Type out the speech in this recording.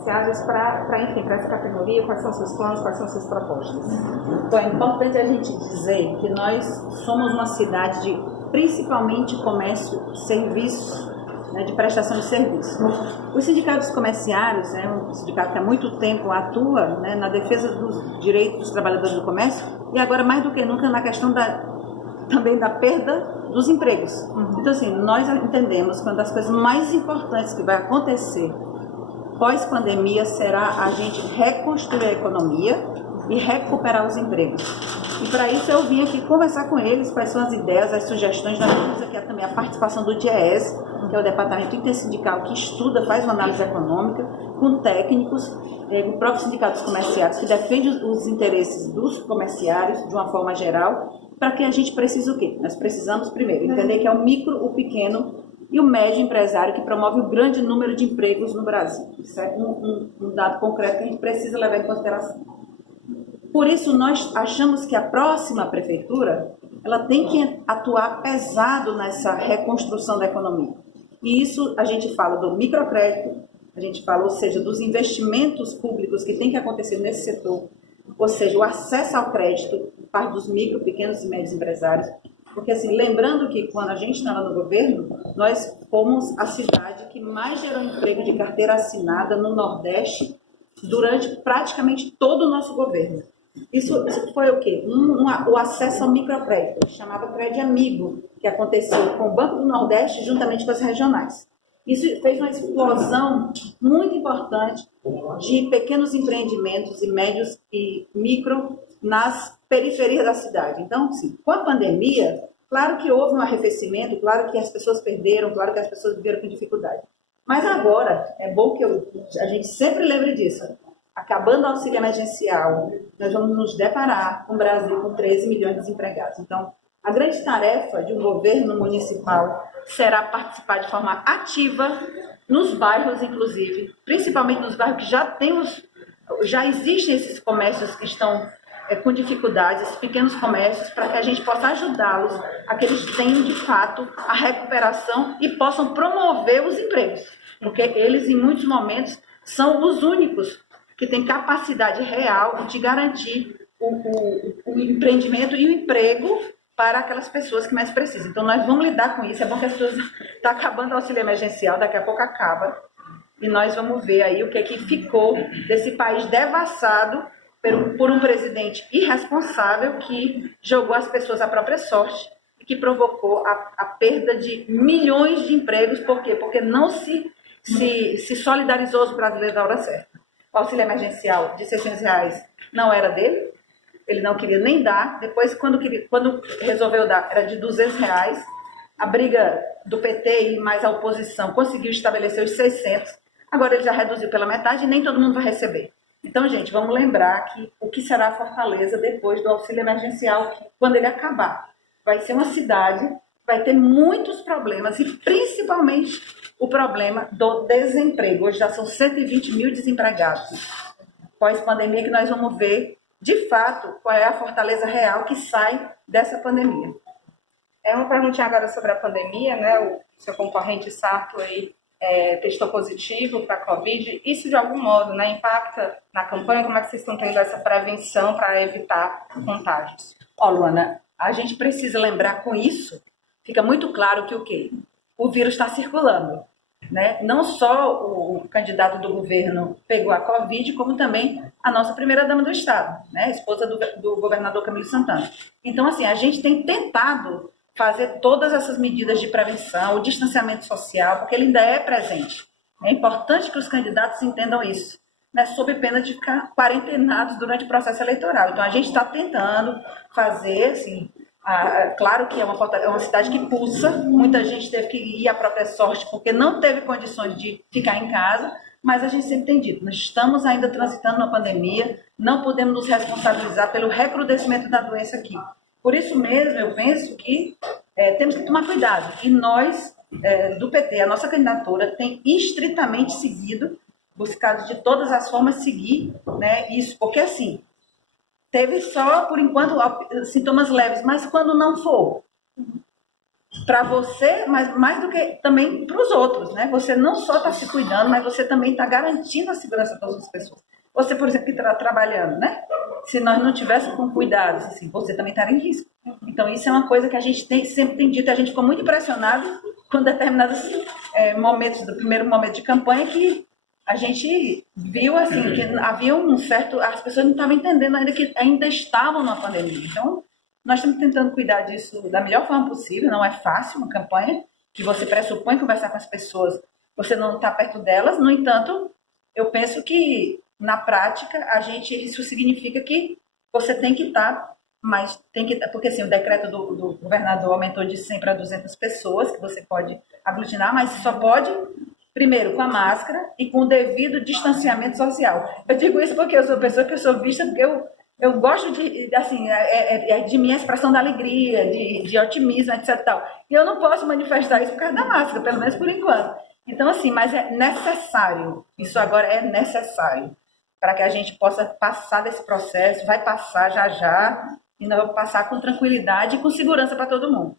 comerciários para essa categoria? Quais são seus planos, quais são suas propostas? Então, é importante a gente dizer que nós somos uma cidade de principalmente comércio, serviço, né, de prestação de serviço. Os sindicatos comerciários, um sindicato que há muito tempo atua, né, na defesa dos direitos dos trabalhadores do comércio e agora mais do que nunca na questão também da perda dos empregos. Então, assim, nós entendemos que uma das coisas mais importantes que vai acontecer pós-pandemia será a gente reconstruir a economia e recuperar os empregos. E para isso eu vim aqui conversar com eles, quais são as ideias, as sugestões. Nós temos aqui também a participação do DIEESE, que é o Departamento Intersindical que estuda, faz uma análise econômica, com técnicos, com próprios sindicatos comerciários, que defendem os interesses dos comerciários de uma forma geral, para que a gente precise o quê? Nós precisamos, primeiro, entender que é o micro, o pequeno e o médio empresário que promove o grande número de empregos no Brasil. Isso é um dado concreto que a gente precisa levar em consideração. Por isso, nós achamos que a próxima prefeitura ela tem que atuar pesado nessa reconstrução da economia. E isso a gente fala do microcrédito, a gente fala, ou seja, dos investimentos públicos que tem que acontecer nesse setor, ou seja, o acesso ao crédito parte dos micro, pequenos e médios empresários. Porque, assim, lembrando que quando a gente estava no governo, nós fomos a cidade que mais gerou emprego de carteira assinada no Nordeste durante praticamente todo o nosso governo. Isso foi o quê? O acesso ao microcrédito, que chamava Crédito Amigo, que aconteceu com o Banco do Nordeste juntamente com as regionais. Isso fez uma explosão muito importante de pequenos empreendimentos e médios e micro nas periferias da cidade. Então, sim, com a pandemia, claro que houve um arrefecimento, claro que as pessoas perderam, claro que as pessoas viveram com dificuldade. Mas agora, é bom que a gente sempre lembre disso. Acabando o auxílio emergencial, nós vamos nos deparar com o Brasil com 13 milhões de desempregados. Então, a grande tarefa de um governo municipal será participar de forma ativa nos bairros, inclusive, principalmente nos bairros que já existem esses comércios que estão com dificuldades, esses pequenos comércios, para que a gente possa ajudá-los a que eles tenham, de fato, a recuperação e possam promover os empregos. Porque eles, em muitos momentos, são os únicos que têm capacidade real de garantir o empreendimento e o emprego para aquelas pessoas que mais precisam. Então, nós vamos lidar com isso. É bom que as pessoas... Está acabando o auxílio emergencial, daqui a pouco acaba. E nós vamos ver aí o que é que ficou desse país devassado por um presidente irresponsável que jogou as pessoas à própria sorte e que provocou a perda de milhões de empregos. Por quê? Porque não se solidarizou os brasileiros na hora certa. O auxílio emergencial de R$600 não era dele, ele não queria nem dar. Depois, quando resolveu dar, era de R$200. A briga do PT e mais a oposição conseguiu estabelecer os 600. Agora ele já reduziu pela metade e nem todo mundo vai receber. Então, gente, vamos lembrar que o que será a Fortaleza depois do auxílio emergencial, quando ele acabar. Vai ser uma cidade, vai ter muitos problemas e principalmente o problema do desemprego. Hoje já são 120 mil desempregados. Pós-pandemia que nós vamos ver, de fato, qual é a Fortaleza real que sai dessa pandemia. É uma perguntinha agora sobre a pandemia, né? O seu concorrente Sarto aí testou positivo para a Covid. Isso, de algum modo, né, impacta na campanha? Como é que vocês estão tendo essa prevenção para evitar contágios? Luana, a gente precisa lembrar com isso, fica muito claro que o quê? O vírus está circulando. Né? Não só o candidato do governo pegou a Covid, como também a nossa primeira-dama do Estado, né? A esposa do governador Camilo Santana. Então, assim, a gente tem tentado fazer todas essas medidas de prevenção, o distanciamento social, porque ele ainda é presente. É importante que os candidatos entendam isso, né? Sob pena de ficar quarentenados durante o processo eleitoral. Então, a gente está tentando fazer, assim, claro que é uma cidade que pulsa, muita gente teve que ir à própria sorte porque não teve condições de ficar em casa, mas a gente sempre tem dito, nós estamos ainda transitando uma pandemia, não podemos nos responsabilizar pelo recrudescimento da doença aqui. Por isso mesmo, eu penso que temos que tomar cuidado. E nós, do PT, a nossa candidatura tem estritamente buscado de todas as formas seguir, né, isso, porque assim, teve só, por enquanto, sintomas leves, mas quando não for, para você, mas mais do que também para os outros, né? Você não só está se cuidando, mas você também está garantindo a segurança das outras pessoas. Você, por exemplo, que está trabalhando, né? Se nós não tivéssemos com cuidados, assim, você também estaria em risco. Então, isso é uma coisa que a gente sempre tem dito, a gente ficou muito impressionado com determinados momentos, do primeiro momento de campanha, que a gente viu, assim, que havia um certo... As pessoas não estavam entendendo ainda que ainda estavam na pandemia. Então, nós estamos tentando cuidar disso da melhor forma possível, não é fácil uma campanha, que você pressupõe conversar com as pessoas, você não está perto delas, no entanto, eu penso que, na prática, isso significa que você tem que estar, mas tem que, porque assim, o decreto do governador aumentou de 100 para 200 pessoas, que você pode aglutinar, mas só pode, primeiro, com a máscara e com o devido distanciamento social. Eu digo isso porque eu sou pessoa que eu sou vista, porque eu gosto de, assim, de minha expressão da alegria, de otimismo, etc. Tal. E eu não posso manifestar isso por causa da máscara, pelo menos por enquanto. Então, assim, mas é necessário, isso agora é necessário, para que a gente possa passar desse processo, vai passar já já, e nós vamos passar com tranquilidade e com segurança para todo mundo.